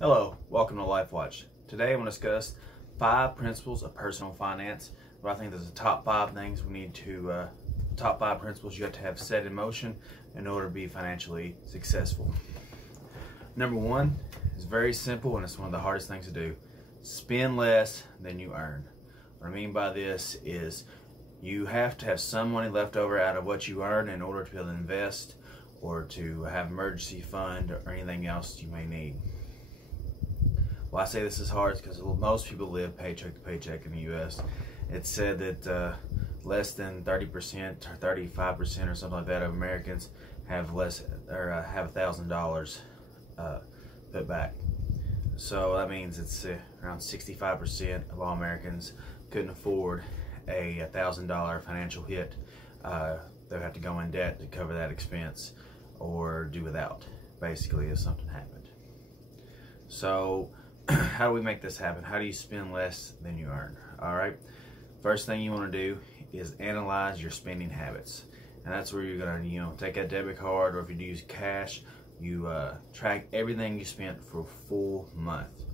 Hello, welcome to Life Watch. Today I'm going to discuss 5 principles of personal finance. But I think there's the top 5 things we need to, top 5 principles you have to have set in motion in order to be financially successful. Number 1 is very simple and it's one of the hardest things to do. Spend less than you earn. What I mean by this is you have to have some money left over out of what you earn in order to be able to invest or to have emergency fund or anything else you may need. Well, I say this is hard because most people live paycheck to paycheck in the U.S. It's said that less than 30% or 35% or something like that of Americans have less or have $1,000 put back. So that means it's around 65% of all Americans couldn't afford a $1,000 financial hit. They would have to go in debt to cover that expense or do without, basically, if something happened. So how do we make this happen? How do you spend less than you earn? All right. First thing you want to do is analyze your spending habits, and that's where you're gonna, take a debit card, or if you use cash, you track everything you spent for a full month.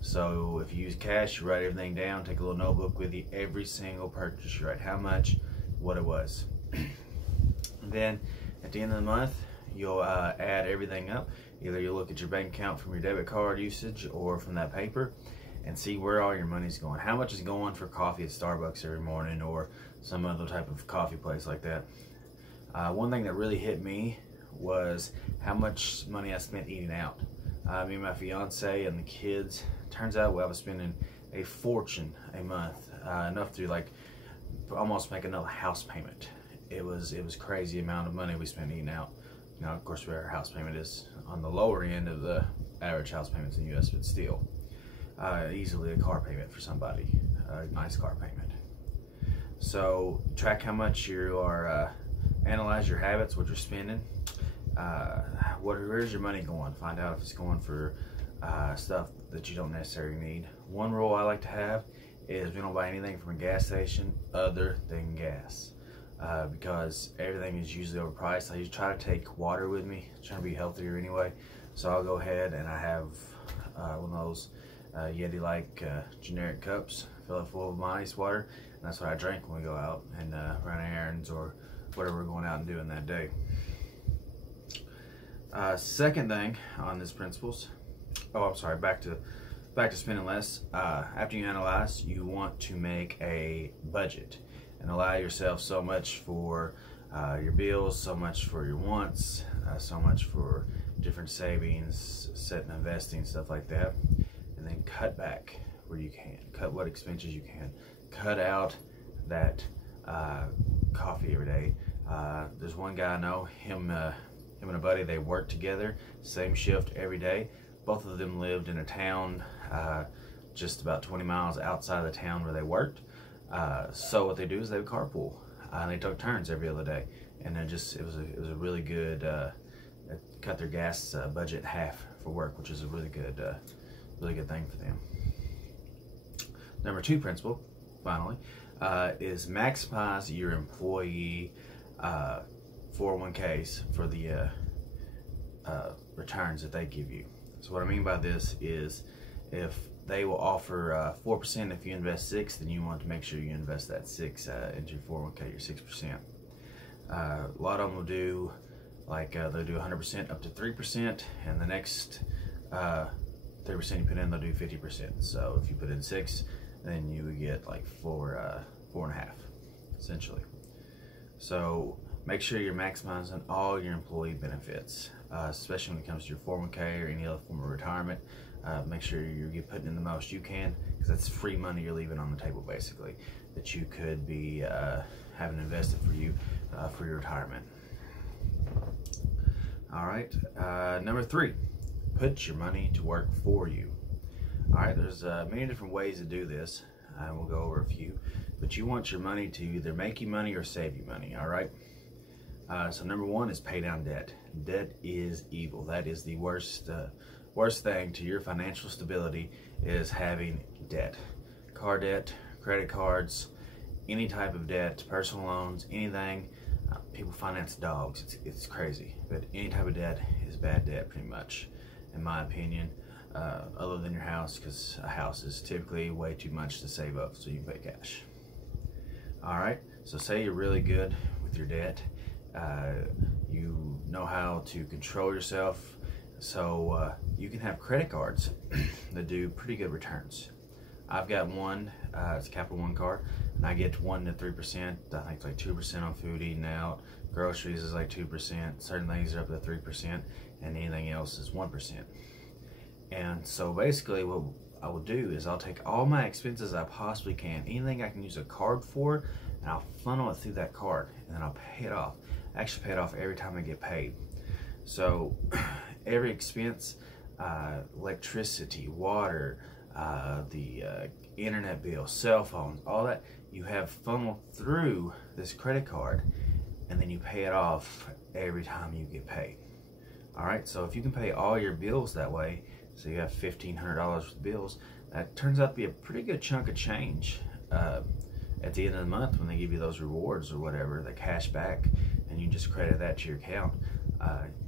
So if you use cash, you write everything down. Take a little notebook with you. Every single purchase, you write how much, what it was. Then at the end of the month, you'll add everything up. Either you'll look at your bank account from your debit card usage or from that paper and see where all your money's going. How much is going for coffee at Starbucks every morning or some other type of coffee place like that. One thing that really hit me was how much money I spent eating out. Me and my fiance and the kids, turns out I was spending a fortune a month, enough to almost make another house payment. It was crazy amount of money we spent eating out. Now, of course, our house payment is on the lower end of the average house payments in the U.S., but still, easily a car payment for somebody, a nice car payment. So track how much you are, analyze your habits, what you're spending, where's your money going. Find out if it's going for stuff that you don't necessarily need. One rule I like to have is we don't buy anything from a gas station other than gas. Because everything is usually overpriced. I usually try to take water with me, trying to be healthier anyway. So I'll go ahead and I have one of those Yeti-like generic cups, fill it full of my ice water, and that's what I drink when we go out and run errands or whatever we're going out and doing that day. Second thing on these principles, back to spending less. After you analyze, you want to make a budget and allow yourself so much for your bills, so much for your wants, so much for different savings, setting investing, stuff like that. And then cut back where you can. Cut what expenses you can. Cut out that coffee every day. There's one guy I know, him and a buddy, they worked together, same shift every day. Both of them lived in a town just about 20 miles outside of the town where they worked. So what they do is they would carpool, and they took turns every other day, and it was a really good it cut their gas budget in half for work, which is a really good thing for them. Number 2 principle, finally, is maximize your employee 401ks for the returns that they give you. So what I mean by this is, if they will offer 4% if you invest 6, then you want to make sure you invest that 6 into your 401k, your 6%. A lot of them will do they'll do 100% up to 3%, and the next 3% you put in, they'll do 50%. So if you put in 6, then you would get like 4.5, essentially. So make sure you're maximizing all your employee benefits, especially when it comes to your 401k or any other form of retirement. Make sure you're putting in the most you can, because that's free money you're leaving on the table, basically, that you could be having invested for you for your retirement. All right, number 3, put your money to work for you. All right, there's many different ways to do this, and we'll go over a few, but you want your money to either make you money or save you money. All right. So number 1 is pay down debt. Debt is evil. That is the worst thing to your financial stability, is having debt. Car debt, credit cards, any type of debt, personal loans, anything. People finance dogs. It's crazy. But any type of debt is bad debt, pretty much, in my opinion. other than your house, because a house is typically way too much to save up so you can pay cash. All right, so say you're really good with your debt. You know how to control yourself, so you can have credit cards that do pretty good returns. I've got one, it's a Capital One card, and I get 1 to 3%. I think it's like 2% on food eaten out. Groceries is like 2%. Certain things are up to 3%, and anything else is 1%. And so basically what I will do is I'll take all my expenses I possibly can, anything I can use a card for, and I'll funnel it through that card, and then I'll pay it off. I actually pay it off every time I get paid. So every expense, electricity, water, the internet bill, cell phones, all that, you have funneled through this credit card, and then you pay it off every time you get paid. All right, so if you can pay all your bills that way, so you have $1,500 worth of bills, that turns out to be a pretty good chunk of change at the end of the month when they give you those rewards or whatever, the cash back, and you just credit that to your account.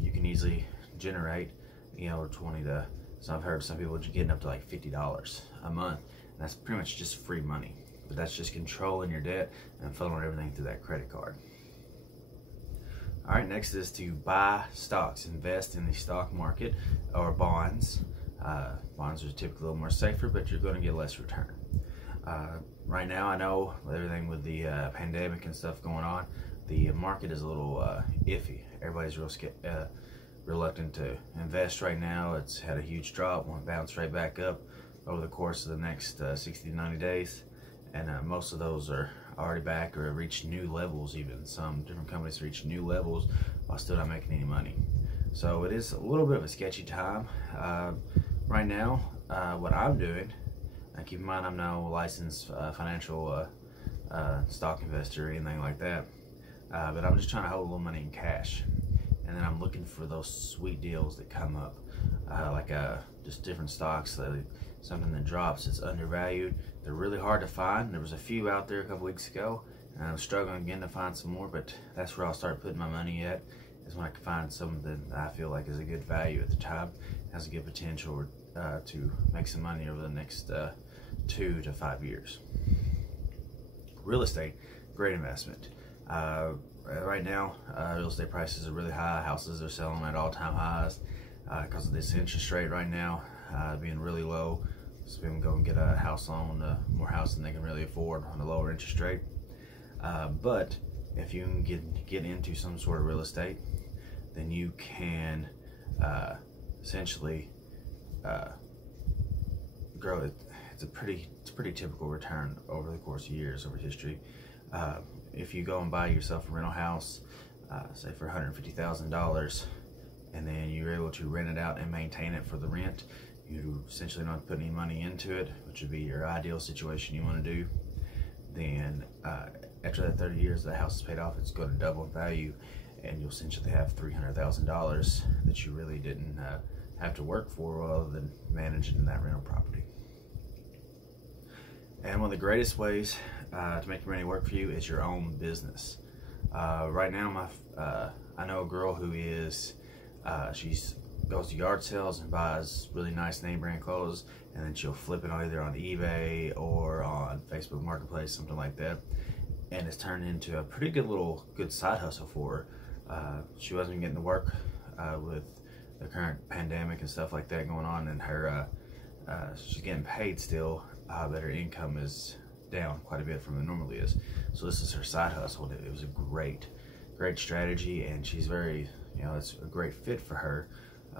You can easily generate, 20 to, so I've heard some people getting up to like $50 a month. And that's pretty much just free money, but that's just controlling your debt and funneling everything through that credit card. All right, next is to buy stocks, invest in the stock market or bonds. Bonds are typically a little more safer, but you're going to get less return. Right now, I know with everything with the pandemic and stuff going on, the market is a little iffy. Everybody's reluctant to invest right now. It's had a huge drop, won't bounce right back up over the course of the next 60 to 90 days. And most of those are already back or have reached new levels. Even some different companies reach new levels while still not making any money. So it is a little bit of a sketchy time right now. What I'm doing, keep in mind I'm no licensed financial stock investor or anything like that, but I'm just trying to hold a little money in cash, and then I'm looking for those sweet deals that come up, like just different stocks, something that drops, it's undervalued. They're really hard to find. There was a few out there a couple weeks ago, and I'm struggling again to find some more, but that's where I'll start putting my money at, is when I can find something that I feel like is a good value at the time, has a good potential to make some money over the next 2 to 5 years. Real estate, great investment. Right now, real estate prices are really high. Houses are selling at all-time highs because of this interest rate right now being really low. So people can go and get a house loan, more house than they can really afford on a lower interest rate. But if you can get into some sort of real estate, then you can essentially grow it. It's a pretty typical return over the course of years, over history. If you go and buy yourself a rental house, say for $150,000, and then you're able to rent it out and maintain it for the rent, you essentially don't put any money into it, which would be your ideal situation you want to do. Then after that 30 years, the house is paid off, it's going to double in value, and you'll essentially have $300,000 that you really didn't have to work for other than managing that rental property. And one of the greatest ways to make your money work for you is your own business. Right now, I know a girl who is, she's goes to yard sales and buys really nice name brand clothes, and then she'll flip it either on eBay or on Facebook Marketplace, something like that. And it's turned into a pretty good side hustle for her. She wasn't getting to work with the current pandemic and stuff like that going on, and her she's getting paid still, but her income is down quite a bit from it normally is. So this is her side hustle. It was a great strategy, and she's very, it's a great fit for her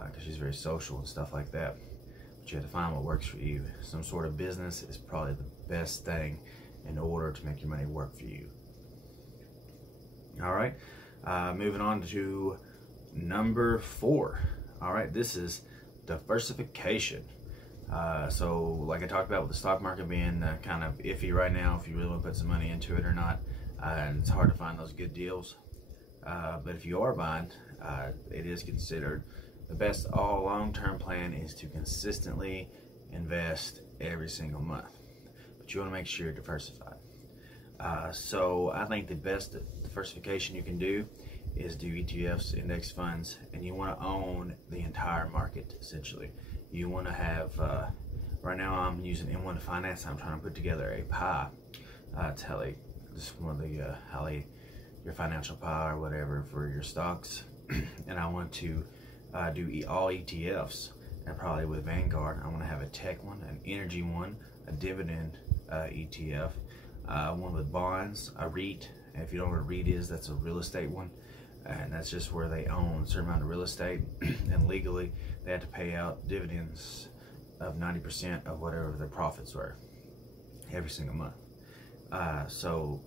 because she's very social and stuff like that. But you have to find what works for you. Some sort of business is probably the best thing in order to make your money work for you. All right, moving on to number 4. All right, this is diversification. So like I talked about with the stock market being kind of iffy right now, if you really want to put some money into it or not, and it's hard to find those good deals. But if you are buying, it is considered the best long-term plan is to consistently invest every single month. But you want to make sure you're diversified. So I think the best diversification you can do is do ETFs, index funds, and you want to own the entire market essentially. you want to have, right now I'm using M1 Finance. I'm trying to put together a pie. Tell you, just one of the, your financial pie or whatever for your stocks. And I want to do all ETFs, and probably with Vanguard. I want to have a tech one, an energy one, a dividend ETF, one with bonds, a REIT. And if you don't know what a REIT is, that's a real estate one. And that's just where they own a certain amount of real estate, and legally they have to pay out dividends of 90% of whatever their profits were every single month. So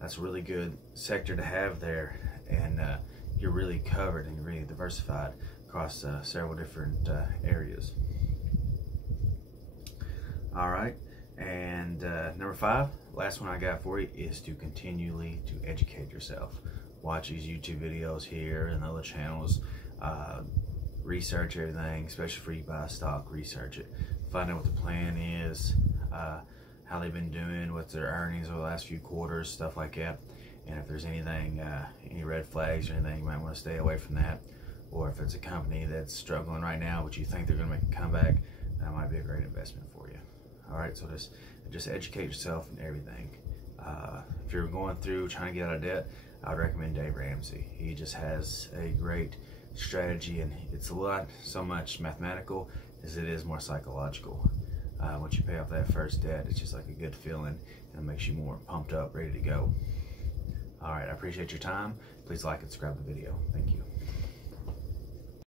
that's a really good sector to have there, and you're really covered and you're really diversified across several different areas. All right, and number 5, last one I got for you, is to continually to educate yourself. Watch these YouTube videos here and other channels. Research everything, especially before you buy a stock. Research it, find out what the plan is, how they've been doing, what's their earnings over the last few quarters, stuff like that. And if there's anything, any red flags or anything, you might want to stay away from that. Or if it's a company that's struggling right now, but you think they're going to make a comeback, that might be a great investment for you. All right, so just educate yourself in everything. If you're going through trying to get out of debt, I would recommend Dave Ramsey. He just has a great strategy, and it's so much mathematical as it is more psychological. Once you pay off that first debt, it's just like a good feeling, and it makes you more pumped up, ready to go. All right, I appreciate your time. Please like and subscribe the video. Thank you.